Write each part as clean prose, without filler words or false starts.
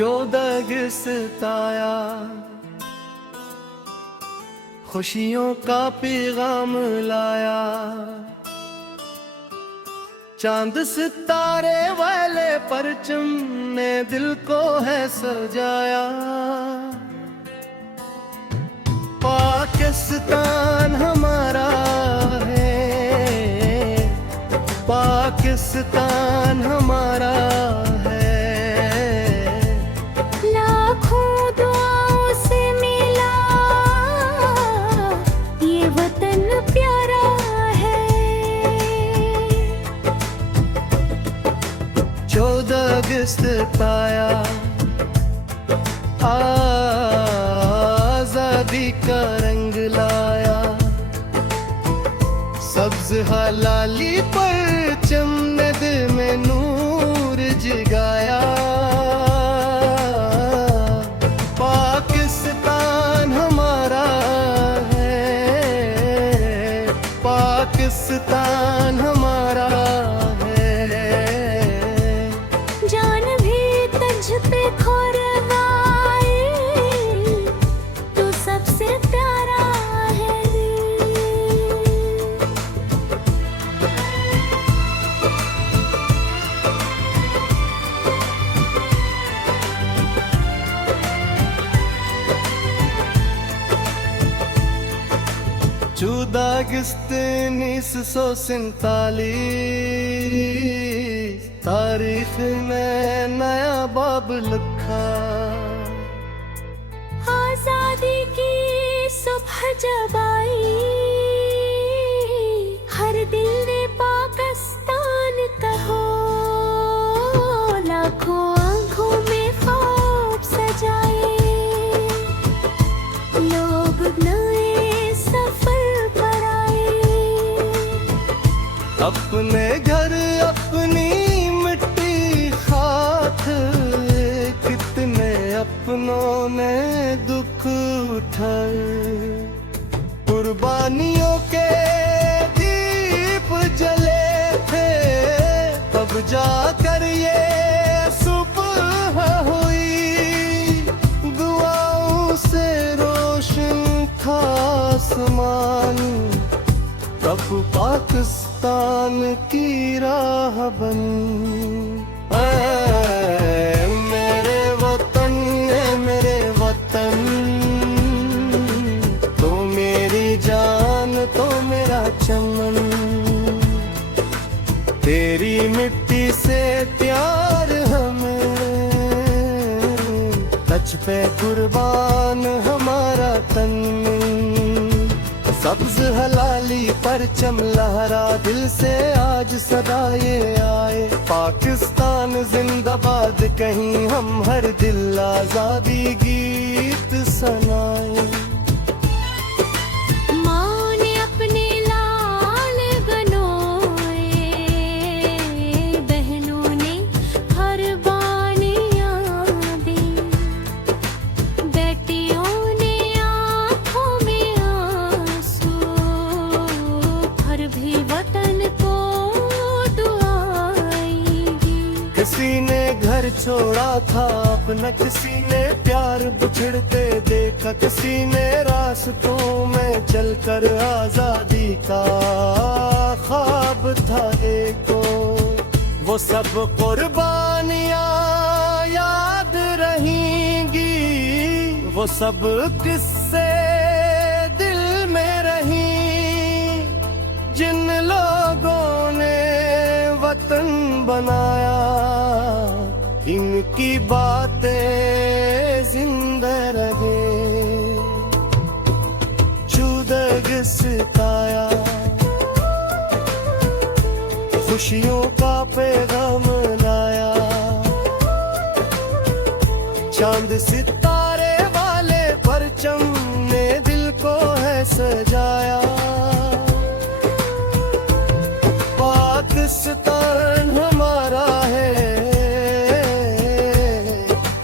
14 अगस्त आया, खुशियों का पैगाम लाया। चांद सितारे वाले परचम ने दिल को है सजाया। पाकिस्तान हमारा है, पाकिस्तान हमारा है। लाखों दुआओं से मिला ये वतन प्यारा है। 14 अगस्त पाया, आजादी का रंग लाया। सब्ज हलाली परचम ने दिल में नूर जगाया। पाकिस्तान हमारा है, पाकिस्तान हमारा है। जान भी तुझ पे कुर्बान तू सबसे प्यारा है। 14 अगस्त 1947 तारीख में नया बाब लिखा। आजादी की सुबह जब आई, हर दिल ने पाकिस्तान कहो। लाखों आंखों में ख्वाब सजाए, लोग नए सफर पर आए। अपने घर अपनी मिट्टी खाक, कितने अपनों ने दुख उठाए। कुर्बानियों के दीप जले थे, तब जाकर ये सुबह हुई। दुआओं से रोशन था आसमान, तब पाकिस्तान की राह बनी। मेरे वतन, मेरे वतन, तो मेरी जान तो मेरा चमन। तेरी मिट्टी से प्यार हमें, सच पे कुर्बान हमारा तन। सब्ज हलाली परचम लहरा दिल से आज सदा ये आए। पाकिस्तान जिंदाबाद कहीं हम हर दिल आजादी गीत सुनाए। माँ ने अपने लाल बनोए, बहनों ने कुर्बानियाँ दी। बेटियों ने आँखों में आंसू, फिर भी वतन को दुआएं दी। किसी ने घर छोड़ा था अपना, किसी ने प्यार बिछड़ते देखा। किसी ने रास्तों में चलकर आजादी का ख्वाब था एको। वो सब कुर्बानियाँ याद रहेंगी, वो सब किस्से दिल में रही। जिन लोगों ने वतन बनाया, इनकी बातें जिंदा रहे। 14 अगस्त आया, खुशियों का पैगाम लाया। चांद सितारे वाले परचम ने दिल को है सजाया। पाकिस्तान हमारा है,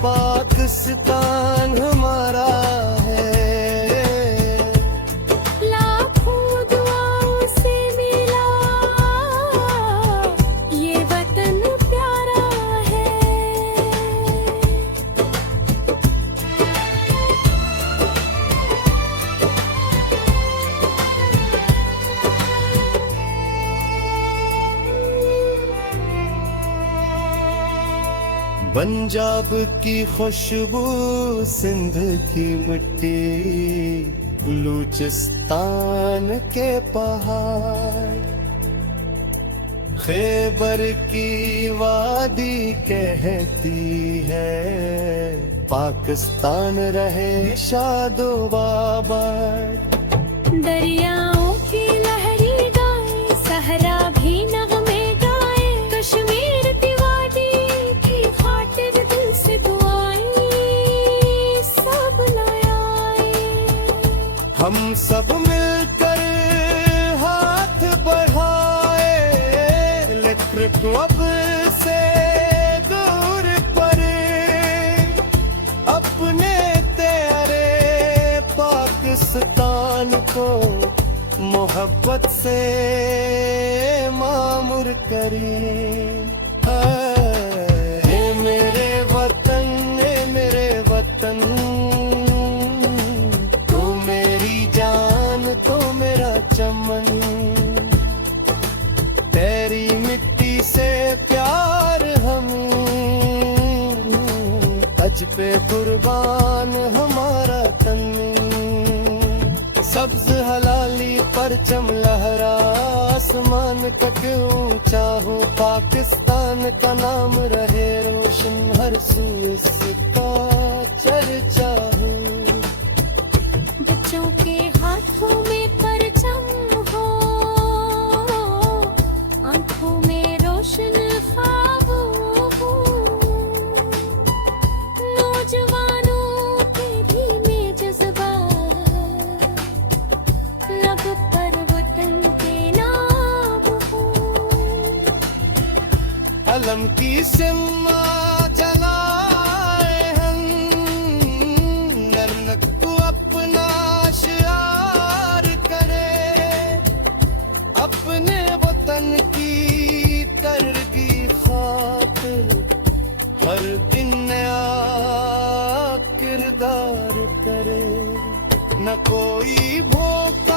पाकिस्तान हमारा है। लाखों दुआओं से मिला ये वतन प्यारा है। पंजाब की खुशबू, सिंध की मिट्टी, बलूचिस्तान के पहाड़, खैबर की वादी कहती है पाकिस्तान रहे शादो बाबर। दरियाओं की लहरी गाए, सहरा भी नगमे गाए, कश्मीर की वादी की खातिर दिल से दुआएं सब लाए। हम सब मिलकर हाथ बढ़ाए, इलेक्ट्रिक अब से दूर पर, अपने तेरे पाकिस्तान को मोहब्बत से मामूर करें। ए मेरे वतन, ए मेरे वतन, तू मेरी जान, तो मेरा चमन, तेरी मिट्टी से प्यार हमें, तज पे कुर्बान हमारा तन। सब्ज हलाली परचम लहरा, आसमान तक ऊंचा हो, पाकिस्तान का नाम रहे रोशन, हर सू इसका चर्चा हो। बच्चों के हाथों में परचम हो, आंखों में रोशन ख्वाब हो, नौजवानों के धीमे जज्बात, लब पर वतन के नाम हो। अलम की सिम्मा जलाए हम, नरनक को अपना शियार करे, अपने वतन की तरगी खातिर हर दिन नया किरदार करे। न कोई भोका